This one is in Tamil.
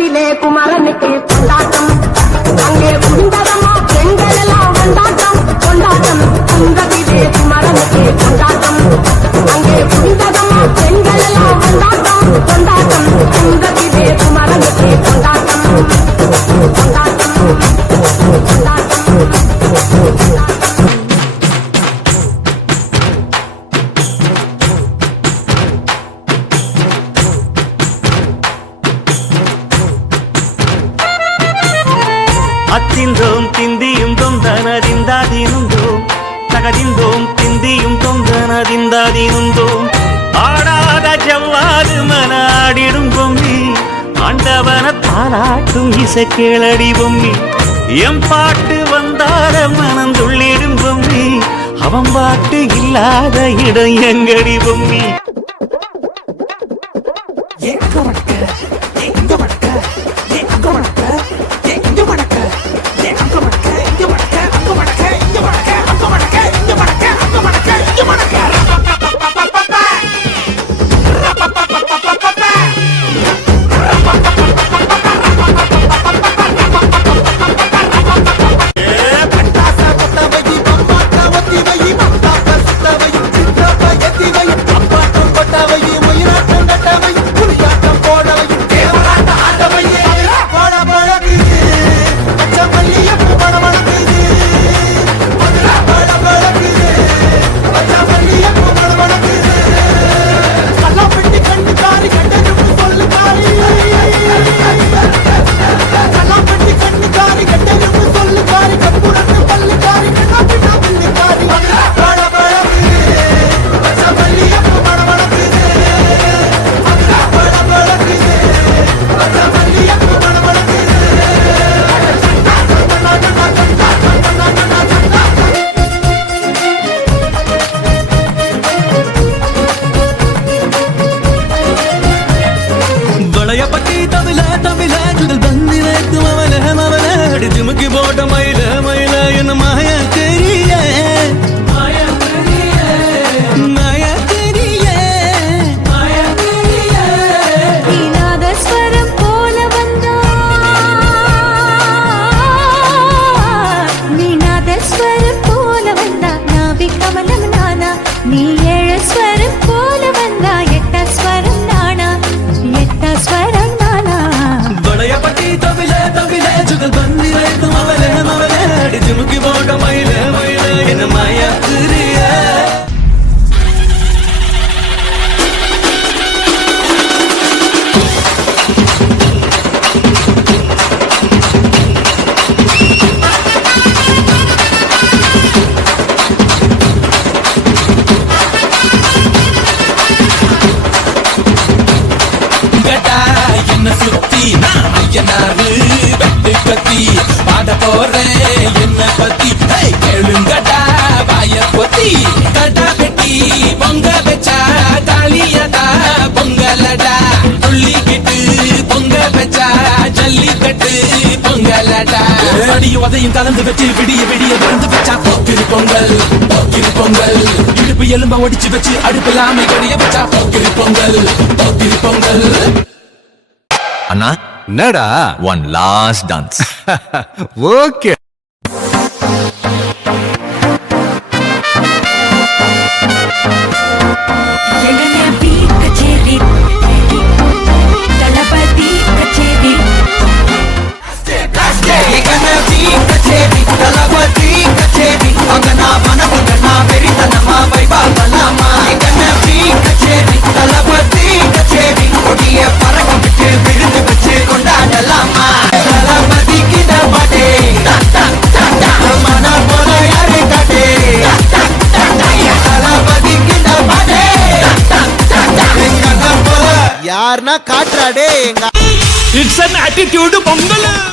குன்றத்திலே குமரனுக்கு கொண்டாட்டம் அங்கே குண்டதமா பெண்கள் எல்லாம் கொண்டாட்டம் கொண்டாட்டம் குன்றத்திலே குமரனுக்கு கொண்டாட்டம் அங்கே குண்டதமா பெண்கள் எல்லாம் கொண்டாட்டம் கொண்டாட்டம் குன்றத்திலே குமரனுக்கு கொண்டாட்டம் கொண்டாட்டம் கொண்டாட்டம் அத்திந்தோம் திந்தியும் தொந்தனதிந்தாதினுந்தோம் தகதிந்தோம் திந்தியும் தொந்தனதிந்தாதினுந்தோம் ஆடாத ஜவ்வாது மனாடிடும் பொம்மி ஆண்டவன தாலாட்டும் இசை கேளடி பொம்மி எம் பாட்டு வந்தார மனந்துள்ளிடும் பொம்மி அவன் பாட்டு இல்லாத இடம் எங்கடி பொம்மி உதையும் கலந்து வச்சு விடிய விடிய விழுந்து வச்சா போக்கிரி பொங்கல் போக்கிரி பொங்கல் இடுப்பு எலும்ப ஒடிச்சு வச்சு அடுப்பில்லாம கடிய வச்சா போக்கிரி பொங்கல் போக்கிரி பொங்கல். அண்ணா என்னடா? One last dance. ஓகே. யாருன்னா காட்டுறாடே. It's an attitude Pongal.